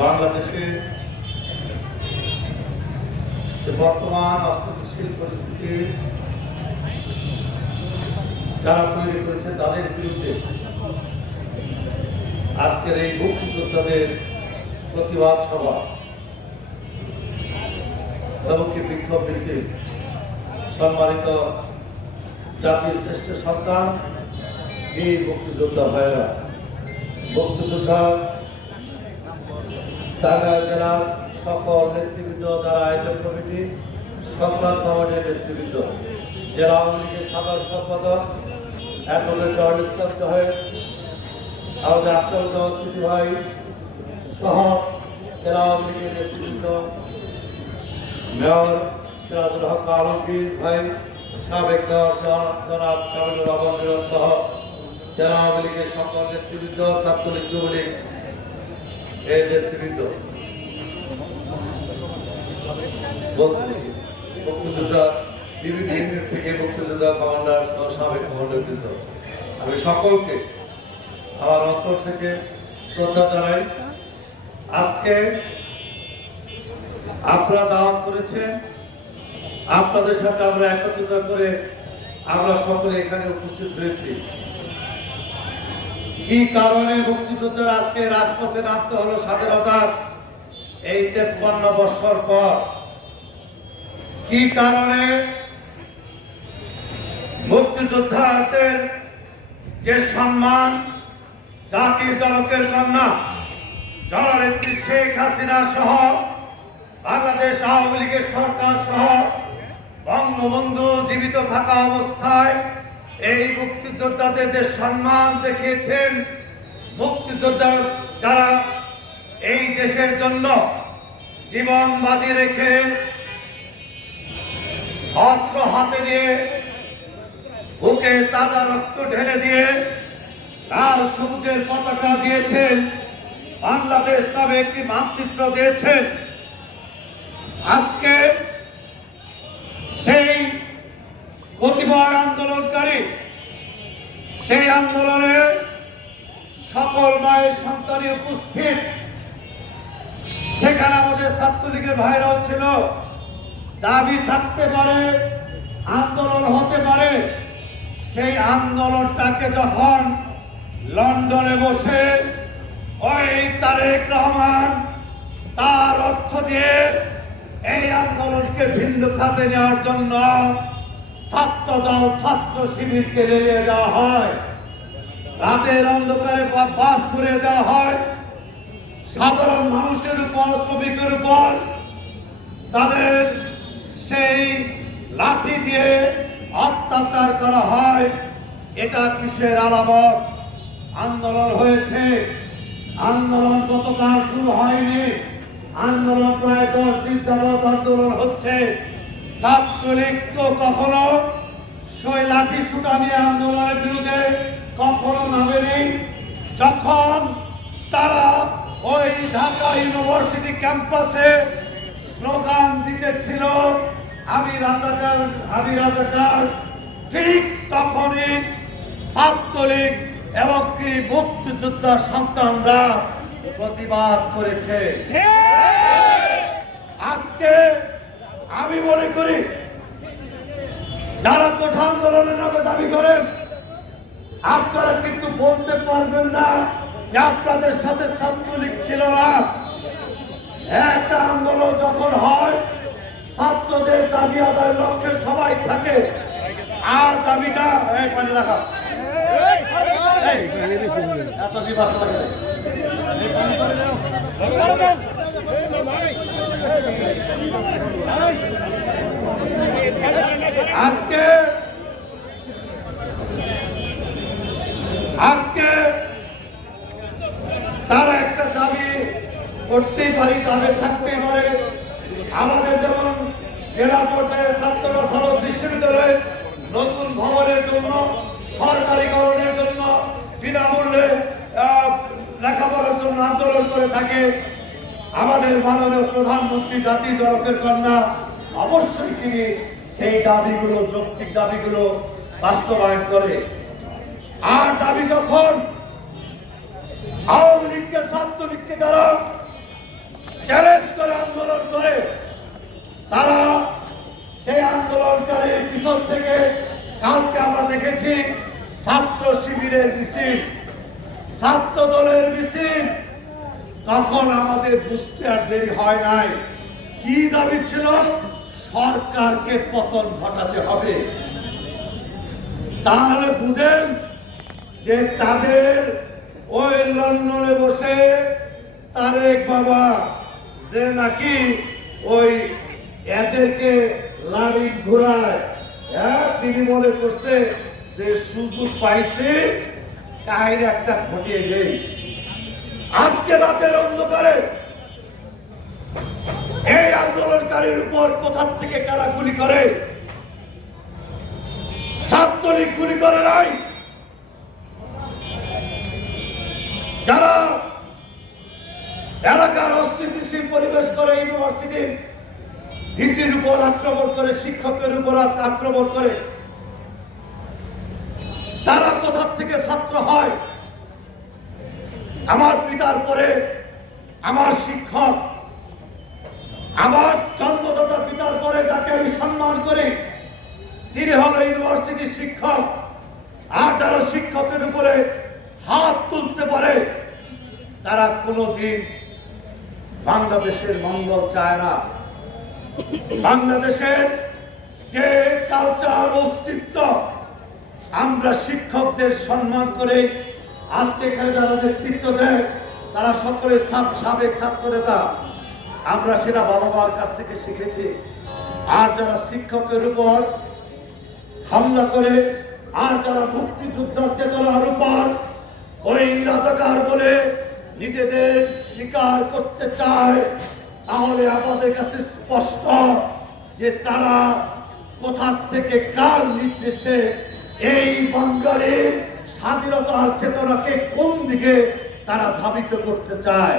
বাংলাদেশে যে বর্তমান অস্থিতিশীল পরিস্থিতি যারা তৈরি করেছে তাদের বিরুদ্ধে আজকের এই মুক্তিযোদ্ধাদের প্রতিবাদ সভা এমনকি বিক্ষোভ মিছিল। সম্মানিত জাতির শ্রেষ্ঠ সন্তান এই মুক্তিযোদ্ধা ভাইয়েরা, মুক্তিযোদ্ধা টাঙ্গাইল জেলার সকল নেতৃবৃন্দ, যারা আয়োজক কমিটি, সংক্রান্ত কমিটির নেতৃবৃন্দ, জেলা আওয়ামী লীগের সাধারণ সম্পাদক অ্যাডভোকেট জহুরুল ইসলাম সাহেব, আমাদের আশরাফুজ্জামান সিটি ভাই সহ জেলা আওয়ামী লীগের নেতৃবৃন্দ, মেয়র সিরাজুল হক আলমগীর ভাই, সাবেক মেয়র জনাব শামিনুর রহমান মিলন সহ জেলা আওয়ামী লীগের সকল নেতৃবৃন্দ, ছাত্রলীগ যুবলীগ এর নেতৃবৃন্দ, মুক্তিযোদ্ধা বিভিন্ন ইউনিট থেকে মুক্তিযোদ্ধা কমান্ডার ও সাবেক কমান্ডারবৃন্দ, আমি সকলকে আমার অন্তর থেকে শ্রদ্ধা জানাই। আজকে আপনারা দাওয়াত করেছেন, আপনাদের সাথে আমরা একত্রিত করে আমরা সকলে এখানে উপস্থিত হয়েছি। কি কারণে মুক্তিযোদ্ধার আজকে রাজপথে নামতে হলো স্বাধীনতার এই 53 বছর পর? কি কারণে মুক্তিযোদ্ধাদের যে সম্মান, জাতির জনকের কন্যা জননেত্রী শেখ হাসিনা সহ বাংলাদেশ আওয়ামী লীগের সরকার সহ বঙ্গবন্ধু জীবিত থাকা অবস্থায় এই মুক্তিযোদ্ধাদের যে সম্মান দেখিয়েছেন, মুক্তিযোদ্ধা যারা এই দেশের জন্য জীবন বাজি রেখে অস্ত্র হাতে নিয়ে বুকে তাজা রক্ত ঢেলে দিয়ে লাল সবুজের পতাকা দিয়েছেন, বাংলাদেশ নামে একটি মানচিত্র দিয়েছেন। আজকে সেই প্রতিবাদ আন্দোলনকারী, সেই আন্দোলনে সকল মায়ের সন্তানই উপস্থিত। সেখানে আমাদের ছাত্রলীগের ভাইরাও ছিল। দাবি থাকতে পারে, আন্দোলন হতে পারে। সেই আন্দোলনটাকে যখন লন্ডনে বসে ওই তারেক রহমান তার অর্থ দিয়ে এই আন্দোলনকে ভিন্ন খাতে নেওয়ার জন্য ছাত্র দল, ছাত্র শিবিরকে লেলিয়ে দেওয়া হয়, রাতের অন্ধকারে বাস পুড়িয়ে দেওয়া হয়, সাধারণ মানুষের উপর, শ্রমিকের উপর তাদের সেই লাঠি দিয়ে অত্যাচার করা হয়। এটা কিসের আলামত? আন্দোলন হয়েছে, আন্দোলন গতকাল শুরু হয়নি, আন্দোলন প্রায় 10 দিন যাবৎ আন্দোলন হচ্ছে। ছাত্রলীগ তো কখনো সেই লাঠি সুটা নিয়ে আন্দোলনের বিরুদ্ধে কখনো নামেনি। যখন তারা ওই ঢাকা ইউনিভার্সিটি ক্যাম্পাসে স্লোগান দিতেছিল আমি রাজাকার, আমি রাজাকার, ঠিক তখনই ছাত্রলীগ এবং কি মুক্তিযোদ্ধা সন্তানরা প্রতিবাদ করেছে। আজকে আমি মনে করি যারা কোঠা আন্দোলনের নামে দাবি করেন, আপনারা কিন্তু বলতে পারবেন না যে আপনাদের সাথে ছাত্রলীগ ছিল না। একটা আন্দোলন যখন হয়, ছাত্রদের দাবি আদায়ের লক্ষ্যে সবাই থাকে। আর দাবিটা পানি রাখা এত কি বাসা লাগে আজকে তারা একটা দাবি করতেই পারি, দাবি থাকতেই পারে। আমাদের যেমন জেলা পর্যায়ে ছাত্ররা সারা বিশ্ববিদ্যালয়ে নতুন ভবনের জন্য, সরকারিকরণের জন্য, বিনামূল্যে লেখাপড়ার জন্য আন্দোলন করে থাকে। আমাদের মাননীয় প্রধানমন্ত্রী জাতির জনকের কন্যা অবশ্যই তিনি সেই দাবিগুলো, যৌক্তিক দাবিগুলো বাস্তবায়ন করে। আর দাবি যখন আওয়ামী লীগকে, ছাত্রলীগকে যারা চ্যালেঞ্জ করে আন্দোলন করে তারা সেই আন্দোলনকারীর পিছন থেকে কালকে আমরা দেখেছি ছাত্র শিবিরের মিছিল, ছাত্র দলের মিছিল। তখন আমাদের বুঝতে আর দেরি হয় নাই কি দাবি ছিল, সরকারকে পতন ঘটাতে হবে। তাহলে বুঝেন যে তাদের ওই লন্ডনে বসে তারেক বাবা যে নাকি ওই এদেরকে লাড়ি ঘোরায়, তিনি মনে করছে যে সুযোগ পাইছে কাহিনী একটা ঘটিয়ে দেয়। আজকে রাতের অন্ধকারে এই আন্দোলনকারীর উপর কোথা থেকে কারা গুলি করে? ছাত্রলীগ গুলি করে নাই। যারা এলাকার অস্থিতিশীল পরিবেশ করে, ইউনিভার্সিটির ডিসির উপর আক্রমণ করে, শিক্ষকের উপর আক্রমণ করে, তারা কোথা থেকে ছাত্র হয়? আমার পিতার পরে আমার শিক্ষক, আমার জন্মদাতা পিতার পরে যাকে আমি সম্মান করি, তিনি হলো ইউনিভার্সিটির শিক্ষক। আর যারা শিক্ষকের উপরে হাত তুলতে পারে তারা কোনোদিন বাংলাদেশের মঙ্গল চায় না। বাংলাদেশের যে কালচার, অস্তিত্ব, আমরা শিক্ষকদের সম্মান করে আজকে এখানে যারা নেতৃত্ব দেয় তারা সকলে সাবেক ছাত্র নেতা। আমরা সেটা বাবা মার কাছ থেকে শিখেছি। আর যারা শিক্ষকের উপর হামলা করে, আর যারা মুক্তিযুদ্ধের চেতনার উপর ওই রাজাকার বলে নিজেদের স্বীকার করতে চায়, তাহলে আমাদের কাছে স্পষ্ট যে তারা কোথা থেকে কার নির্দেশে এই বাঙালির স্বাধীনতার চেতনাকে কোন দিকে তারা ধাবিত করতে চায়।